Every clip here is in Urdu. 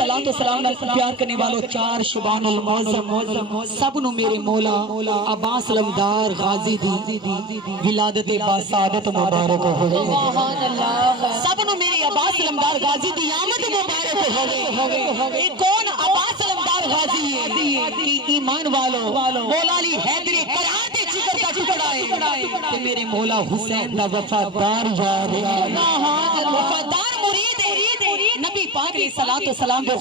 الصلوۃ والسلام نال پیار کرنے والو چار شبان المعظم سب نو میرے مولا عباس علمدار غازی دی ولادت باسعادت مبارک ہوئے سبحان اللہ سب نو میرے عباس علمدار غازی دی آمد مبارک ہوئے کون عباس علمدار غازی ہے کہ ایمان والو مولا علی حیدر کرار دے جگر کا ٹکڑا ہے کہ میرے مولا حسین دا وفادار یار ہے وفادار مرید ہے نبی پاک علیہ الصلوۃ والسلام دے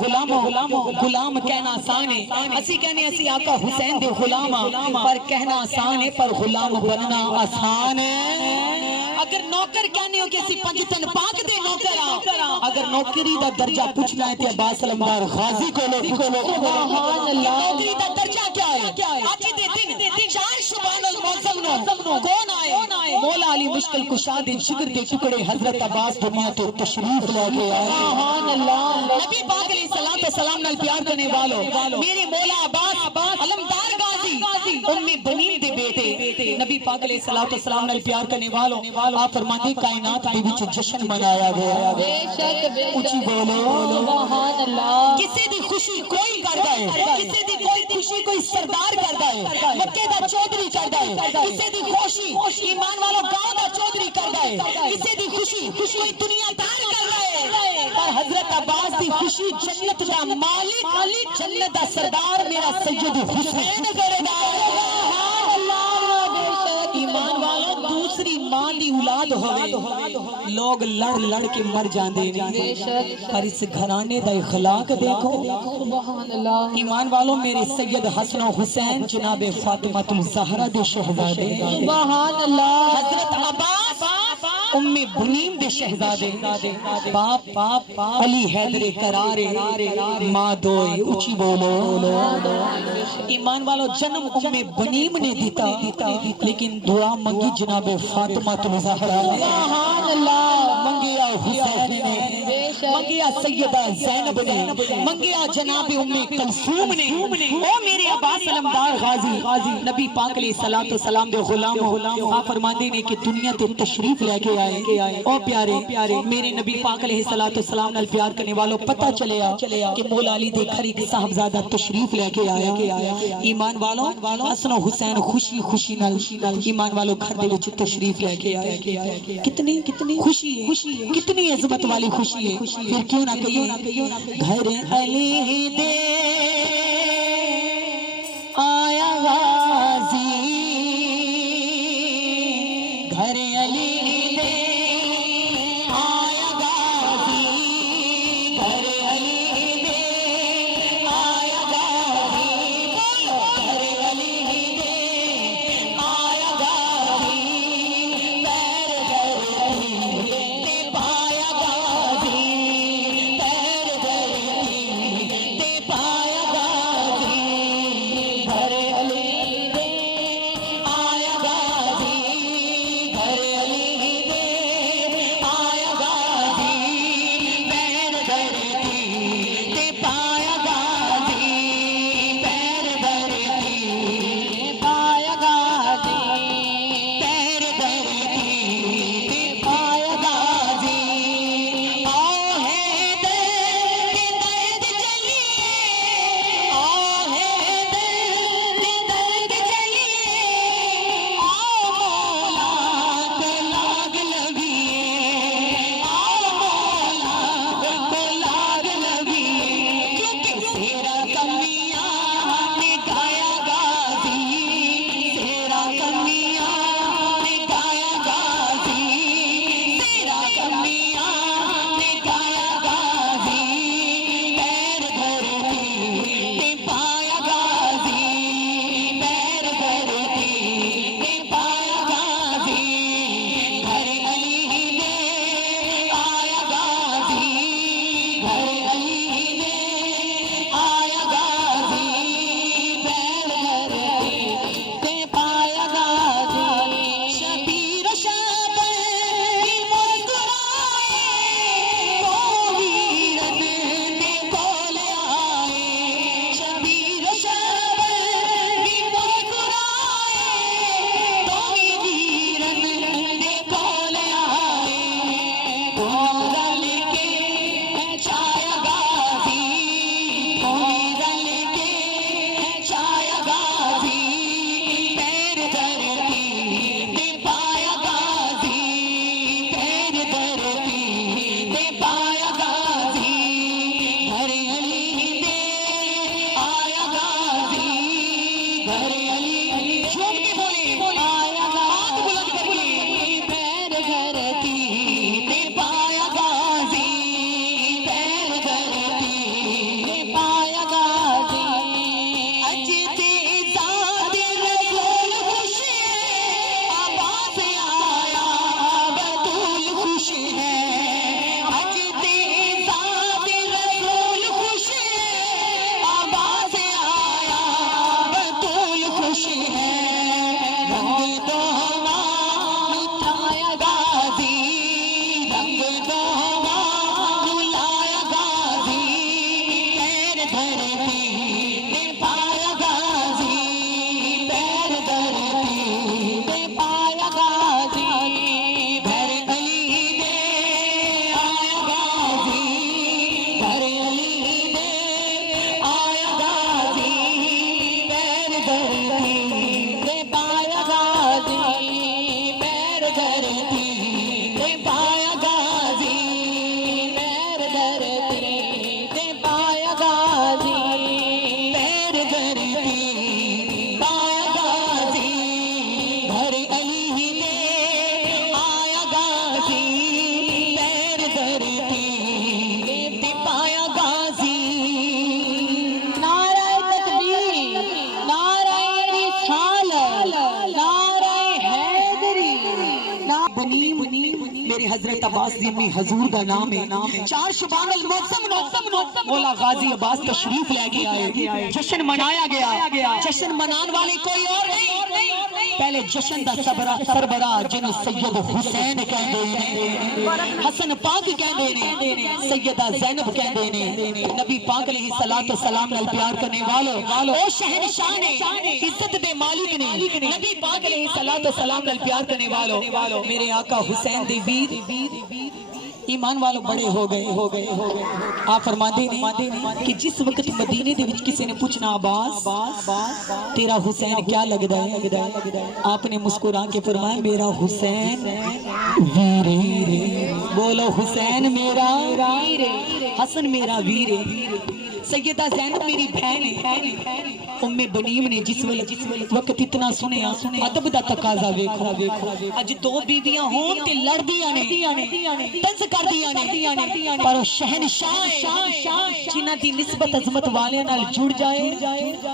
غلام کہنا آسان ہے اسی کہنے اسی آقا حسین دے غلام پر کہنا آسان ہے پر غلام بننا آسان ہے اگر نوکر کہنے ہو کہ اسی پنجتن پاک دے نوکر اگر نوکری دا درجہ پوچھنا ہے تے عباس علمدار غازی کو لو سبحان اللہ نوکری دا درجہ کیا ہے آج دے دن چار شبان المعظم نو کون آئے مولا علی مشکل کشا دے جگر دے ٹکڑے حضرت عباس دنیا تو تشریف لے کے آئے سبحان اللہ نبی پاک علیہ الصلوۃ والسلام نال پیار کرنے والو میرے مولا عباس علمدار غازی بنین دے بیٹے نبی پاک علیہ الصلوۃ والسلام نال پیار کرنے والو آپ فرماندے کائنات دے وچ جشن منایا گیا بے شک اونچی بولو سبحان اللہ کسی دی خوشی کوئی کردا ہے کسی دی کوئی خوشی کوئی سردار کردا ہے مکے دا چودھری کردا ہے کسی دی خوشی ایمان والو گاؤں دا چودھری کردا ہے کسی دی خوشی کوئی دنیا دار کردا ہے پر حضرت عباس دی خوشی جنت دا مالک جنت دا سردار میرا سید حسین کردا ہے ایمان والو دوسری ماں دی اولاد ہوئے لوگ لڑ کے مر جاندے بے شک پر اس گھرانے دا اخلاق دیکھو سبحان اللہ ایمان والو میرے سید حسن و حسین جناب فاطمہ الزہرا دے شہزادے سبحان اللہ حضرت عباس ام بنین دے شہزادے باپ علی حیدر کرارے ماں دوئے اچھی بولو ایمان والو جنم ام بنیم نے دیتا لیکن دعا منگی جناب فاطمہ الزہرا نے سبحان اللہ منگیا حسین نے منگیا سیدہ زینب نے منگیا جناب ام کلثوم نے او میرے عباس علمدار غازی نبی پاک علیہ الصلوۃ والسلام دے غلام آپ فرماندے نے کہ دنیا تے تشریف لے کے آئے او پیارے میرے نبی پاک علیہ الصلوۃ والسلام نال پیار کرنے والو پتہ چلیا کہ مولا علی دے گھر ایک صاحبزادہ تشریف لے کے آیا ایمان والو حسن و حسین خوشی نال ایمان والو گھر دے وچ تشریف لے کے آئے کتنی خوشی ہے کتنی عظمت والی خوشی ہے پھر کیوں نہ کہیے گھر علی دے آیا غازی گھر علی دے آیا غازی گھر علی دے آیا غازی گھر علی دے آیا غازی پیر گھر علی دے پایا غازی پیر گھر علی دے پایا حضرت عباس دی امی حضور دا نام ہے. 4 شبان المعظم مولا غازی عباس تشریف لے کے آئے. جشن منایا گیا. جشن منان والے کوئی اور نہیں. پہلے جشن دا سربراہ جنہوں سید حسین کہندے نے, حسن پاک کہندے نے, سیدہ زینب کہندے نے. نبی پاک علیہ الصلوۃ والسلام نال پیار کرنے والو او شہنشاہ نے, عزت دے مالک نے. نبی پاک علیہ الصلوۃ والسلام نال پیار کرنے والو میرے آقا حسین دی ویر ایمان والو بڑے ہو گئے. آپ فرماتے ہیں کہ جس وقت مدینے دے وچ کسی نے پوچھنا عباس تیرا حسین کیا لگدا ہے, آپ نے مسکرا کے فرمایا میرا حسین ویر ہے. بولو حسین میرا ویر ہے, حسن میرا ویر ہے. سیدہ زینب میری بہن ہے. ام بنیم نے جس وقت اتنا سنیا ادب دا تقاضا ویکھو. اج 2 بیویاں ہون تے لڑدیاں نے, تنز کردیاں نے, پر شہنشاہ جنہاں دی نسبت عظمت والے نال جڑ جائے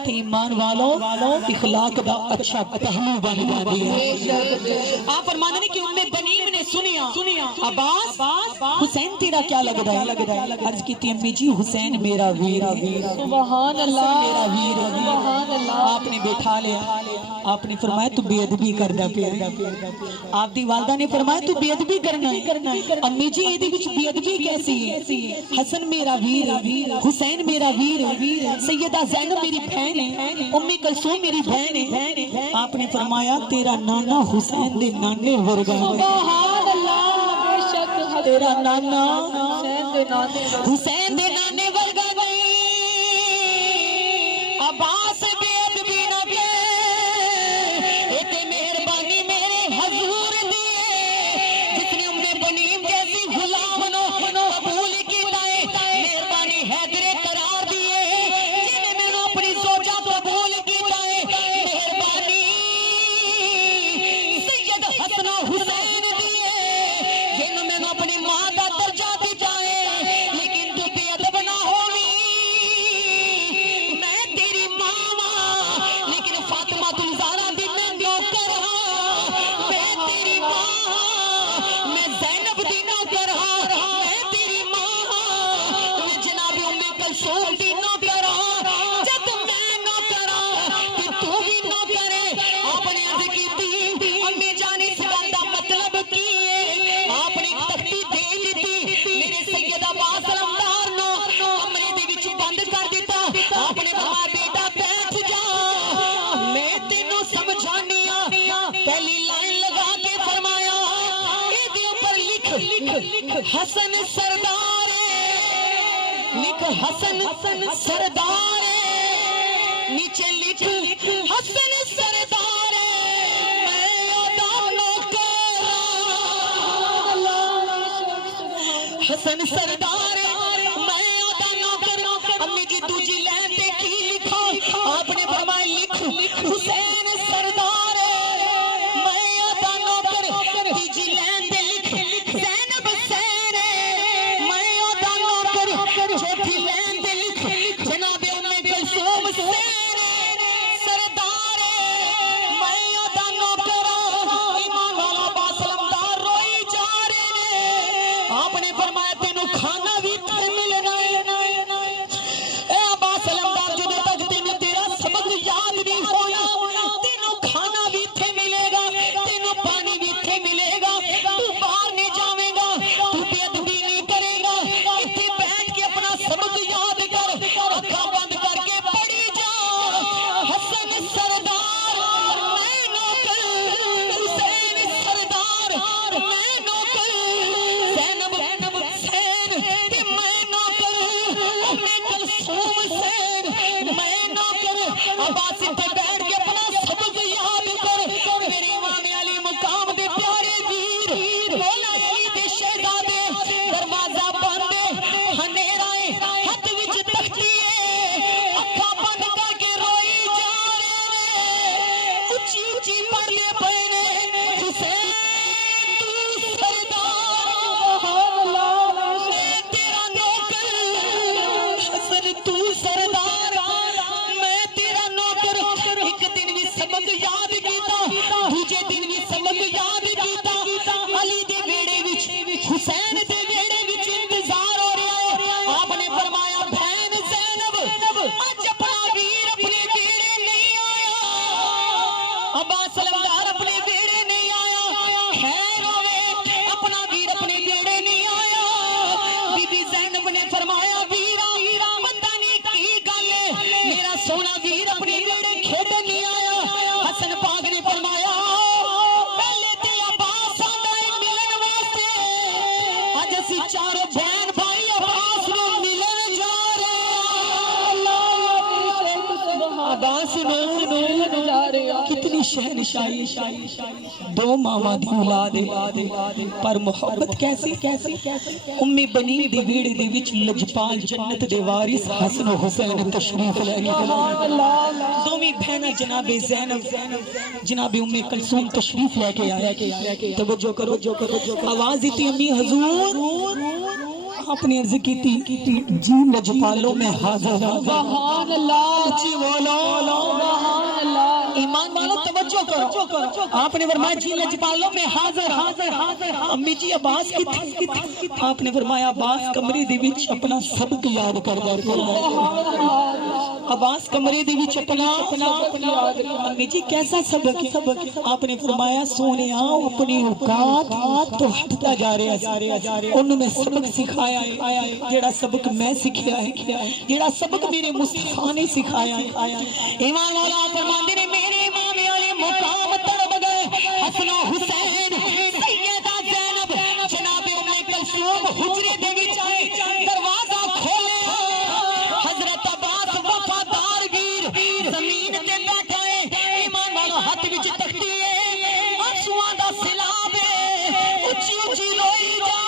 تے ایمان والو اخلاق دا اچھا پہلو بن جاندی ہے. آپ فرماندے نے کہ ام بنیم نے سنیا عباس حسین تیرا کیا لگدا ہے, عرض کیتی امی جی حسین میرا ویر. سبحان اللہ, میرا ویر. سبحان اللہ. آپ نے بیٹھا لیا. آپ نے فرمایا تو بے ادبی کردا پیا. آپ دی والدہ نے فرمایا تو بے ادبی کرنا ہے. امی جی یہ وچ بے ادبی کیسی ہے؟ حسن میرا ویر, حسین میرا ویر, سیدہ زینب میری بہن ہے, ام کلثوم میری بہن ہے. آپ نے فرمایا تیرا نانا حسین دے نانے ورگا. سبحان اللہ, بے شک تیرا نانا حسین دے نانے حسین دے نانے ورگا نہیں. عباس بے ادبی نہ کے ایتے مہربانی میرے حضور دیے, جس نے ام بنیم جیسی غلام نو قبول کیتا ہے. مہربانی حیدر قرار دیے جنہیں میں نے اپنی زوجہ قبول کیتا ہے. مہربانی سید حسن و حسین دیے جنہیں میں نے اپنی ماں دا درجہ دیتا ہے. لیکن تو بے ادب نہ ہووی, میں تیری ماں لیکن فاطمہ الزہرا دی میں نوکر ہاں. میں تیری ماں, میں زینب دی نوکر ہاں. میں تیری ماں, میں جناب ام کلثوم دی نوکر ہاں. جب میں نوکر ہاں تے تو بھی نوکر ہے. آپ نے عرض کیتی امی جان اس گل دا مطلب کی ہے؟ آپ نے تختی دے دیتی میرے سید عباس علمدار نو کمرے دے وچ بند کر دیتا. آپ نے فرمایا بیٹا بیٹھ جا, میں تینوں سمجھانی ہاں. پہلی لائن لگا کے فرمایا اے دے اوپر لکھ حسن سردار ہے, لکھ حسن سردار ہے, نیچے لکھ حسن سردار ہے, میں ادا نوکر حسن سردار ہے, میں ادا نوکر. امی جی دوجی لائن پہ کی لکھا؟ آپ نے فرمایا لکھ حسین سردار ہے, میں ادا نوکر. تیجی لائن پہ لکھ زینب حسین ہے, میں ادا نوکر. چوتھی لائن پہ لکھ جناب ام کلثوم حسین سردار ہے, میں ادا نوکر. ایمان والا عباس علمدار روئی جا رہے ہیں. آپ نے فرمایا تینوں کھانا بھی تے ملنا ہے. اے عباس علمدار جدوں تک تینوں تیرا سبق یاد نہیں ہونا تینوں کھانا بھی تے ملے گا, تینوں پانی بھی تے ملے گا. تو باہر نہیں جاویں گا, تو بے ادبی نہیں کرے گا. اتنے بیٹھ کے اپنا سبق یاد کر, اکھاں بند کر کے پڑھی جا. حسن سردار میں نوکر, حسین سردار میں نوکر, زینب حسین تے میں نوکر, ام کلثوم حسین میں نوکر. عباس تے بیٹھ کے اپنا سبق یاد کر. میرے امام علی مقام دے پیارے ویر مولا علی دے شہزادے, دروازہ بند ہنیرا ہے, ہاتھ وچ تختی ہے, اکھاں بند کر کے روئی جا رہے نے. اچھی اچھی پڑھ لے پے نے حسین تو سردار, میں تیرا نوکر. حسن تو سردار, میں تیرا نوکر. ایک دن بھی سبق یاد کیتا, دوجے دن بھی سبق یاد کیتا. علی دے بیڑے وچ شہنشاہی دو ماما دی اولاد پر محبت کیسی امی بنی دی ویڑ دی وچ لجپال جنت دے وارث حسن و حسین تشریف لے گئے دومی بہنا جناب زینب جناب ام کلثوم تشریف لے کے آیا توجہ کرو آواز دیتی امی حضور آپ نے عرض کی تھی جی لجپالوں میں حاضر سبحان اللہ اچھی بولو سبحان اللہ ایمان والو توجہ کرو آپ نے فرمایا جی لجپالوں میں حاضر امی جی عباس کی تھی آپ نے فرمایا عباس کمرے دی وچ اپنا سبق یاد کر عباس کمرے دی وچ اپنا امی جی کیسا سبق آپ نے فرمایا سونیا اپنی اوقات تو ہٹتا جا رہے ان میں سبق سکھایا جیڑا سبق میں سکھیا ہے جیڑا سبق میرے مصطفیٰ نے سکھایا ہے ایمان والا فرماندے نے میرے امام علی مقام طلب گئے حسن و حسین سیدہ زینب جناب ام کلثوم حجرے دے وچ آئے دروازہ کھولیا حضرت عباس وفادار گیر زمین تے بیٹھا ہے ایمان والا ہاتھ وچ تختی ہے آنسواں دا سیلاب ہے اونچی اونچی روئی جا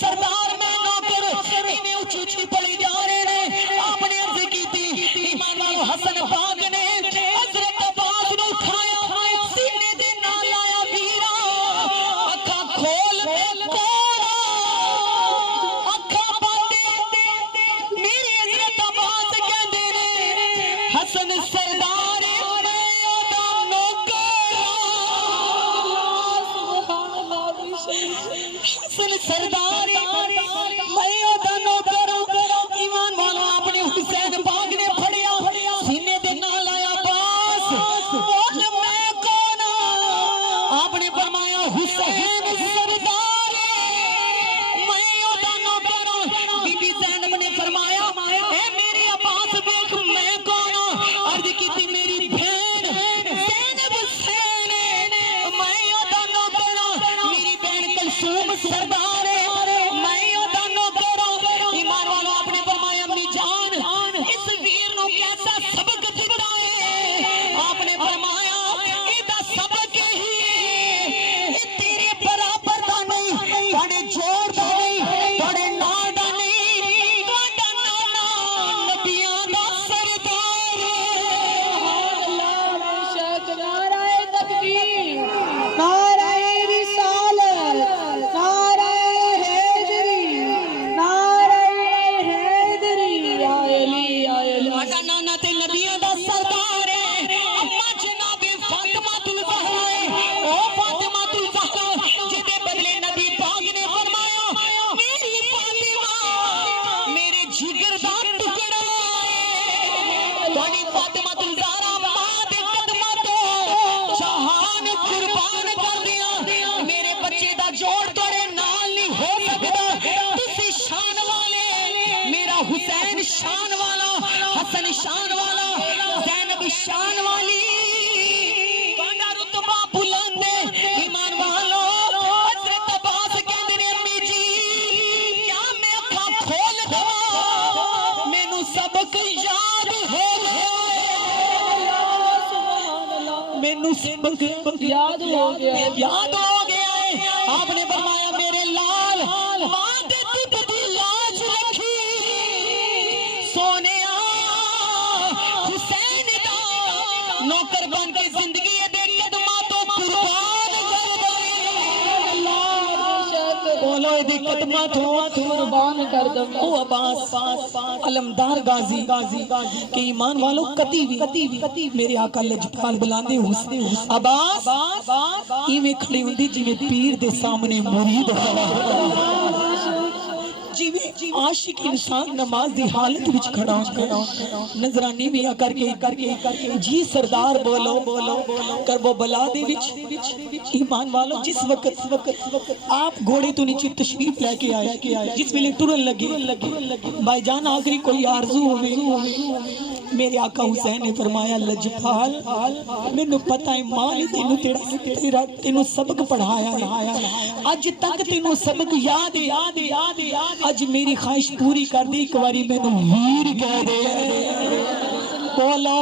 سردار میں نوکر انہیں اچھی اچھی پڑی جا رہے ہیں آپ نے عرض کی تھی ایمان والو حسن پاک نے حضرت عباس نے اٹھایا سینے دے نال لایا ویرا اکھاں کھول دے کوڑا اکھاں باندے میری حضرت عباس کہندے نے حسن سردار میں اودا نوکر سبحان اللہ حسن سردار ایمان والا اپنے حسین پاک نے پھڑیا سینے دے نال آیا باس بول میں کون آپ نے فرمایا حسین سردار میں اودا نوکر بی بی زینب نے فرمایا اے میری عباس دیکھ میں کون عرض کی تھی میری بہن زینب حسین میں اودا نوکر میری بہن کلثوم سردار حسین شان والا حسن شان والا زینب شان والی بڑا رتبہ بلند ایمان والو حضرت عباس کہندے نے امی جی کیا میں اکھاں کھول دواں مینوں سبق یاد ہو گیا مینوں سبق یاد ہو گیا ہے آپ نے فرمایا میرے لال ماں دے دودھ دی لاج رکھی حسین دا نوکر بن کے زندگی دے قدماں تو قربان بولو دے قدماں تو قربان کر دو او عباس علمدار غازی کہ ایمان والو کتی بھی میرے آقا لجپال بلاندے حسن عباس ایویں کھڑی ہوندی جویں پیر دے سامنے مرید کھڑا جی عاشق انسان نماز دی حالت وچ کھڑا ہوندا نظرانی بھی کر کے جی سردار بولو کربو بلا دے وچ ایمان والو جس وقت آپ گھوڑے تو نیچے تشریف لے کے آئے جس ویلے ٹرن لگے بھائی جان آخری کوئی آرزو ہوئے میرے آقا حسین نے فرمایا لجپال مینوں پتہ ہے ماں نے تینوں سبق پڑھایا ہے اج تک تینوں سبق یاد ہے اج میری خواہش پوری کر دی ایک باری مینوں ویر کہہ دے بولو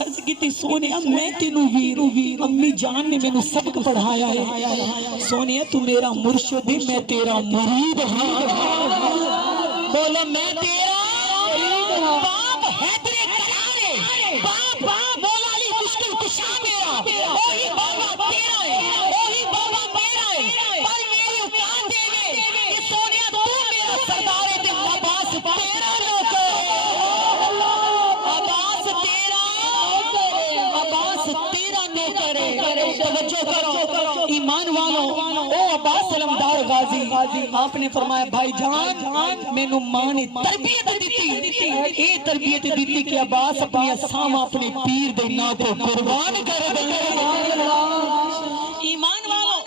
عرض کیتی سونیا میں تینوں ویر امی جان نے مینوں سبق پڑھایا ہے سونیا تو میرا مرشد ہے میں تیرا مرید ہوں بولو میں تیرا باپ حیدر کرارے باپ مولا علی مشکل کشا میرا وہی بابا تیرا ہے وہی بابا میرا ہے پر میری اوقات دے میں کہ سونیا تو میرا سردار ہے تے عباس تیرا نوکر عباس تیرا نوکر ہے توجہ کرو ایمان والوں او عباس علمدار غازی آپ نے فرمایا بھائی جان مینوں ماں نے تربیت دیتی اے تربیت دیتی کہ عباس اپنی اسامہ اپنے پیر دے نام تے قربان کر دے ایمان والوں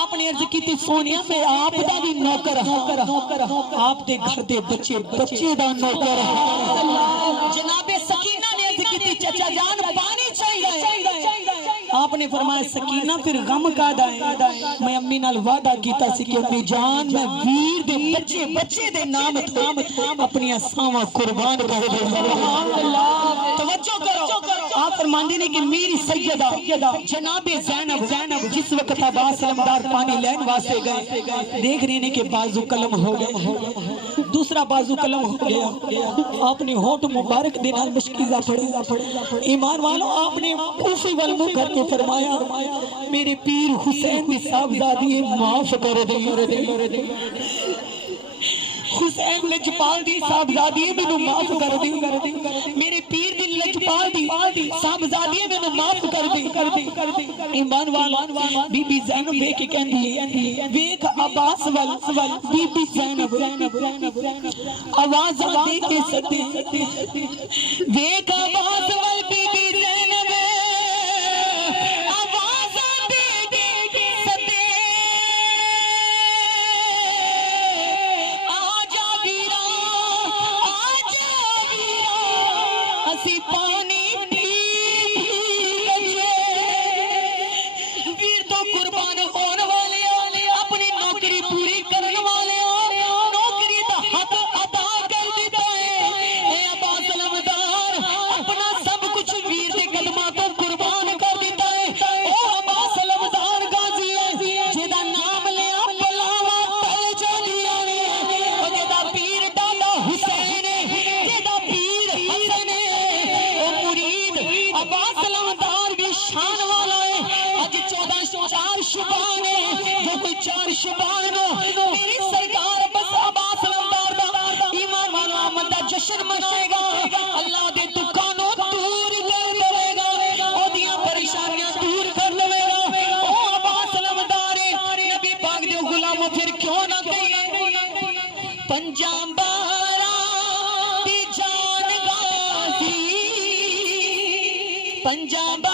آپ نے عرض کی تھی سونیا میں آپ دا بھی نوکر ہوں آپ دے گھر دے بچے دا نوکر ہوں جناب سکینہ نے عرض کی تھی چچا جان پانی چاہیے آپ نے فرمایا سکینہ پھر غم کا دائیں میں امی نال وعدہ کیتا سی کہ امی جان میں ویر دے بچے دے نام اپنی اسامہ قربان کر دے توجہ کرو آپ فرماندے نے کہ میری سیدہ جناب زینب جس وقت عباس علمدار پانی لین واسطے گئے دیکھ رہے نے کہ بازو قلم ہو گئے دوسرا بازو قلم ہو گیا آپ نے ہوٹ مبارک دے نال مشکیزہ پڑھی ایمان والوں آپ نے کوفی والمو کر کے فرمایا میرے پیر حسین کی صاحبزادی معاف کر دے حسین لجپال دی صاحبزادی میں معاف کر دی میرے پیر دی لجپال دی صاحبزادی میں معاف کر دی ایمان والا بی بی زینب بے کے کہندی ہے ویکھ عباس وال بی بی زینب آواز دے کے سدے ویکھ عباس وال بی بی زینب آواز دے کے سدے اسی پانی ویر تو قربان ہونے والے اپنی نوکری پوری کرنے والے نوکری دا حق ادا کر دیتا ہے اے عباس علمدار اپنا سب کچھ ویر دے قدماں تو قربان کر دیتا ہے او عباس علمدار غازی ہے جیدا نام لیا بلاوا پل جانیا او جیدا پیر دادا حسین جیدا پیر حسن عباس علمدار بھی شان والا ہے آج 14 شبان ہے جو کوئی 4 شبان ہو میری سرکار بس عباس علمدار دا ایمان والا آمد دا جشن منائے گا اللہ دے دکانوں دور کر لے گا او دیاں پریشانیاں دور کر لے گا او عباس علمدار نبی پاک دے غلاموں پھر کیوں نہ کہیں پنجام بارا دی جان غازی پنجاب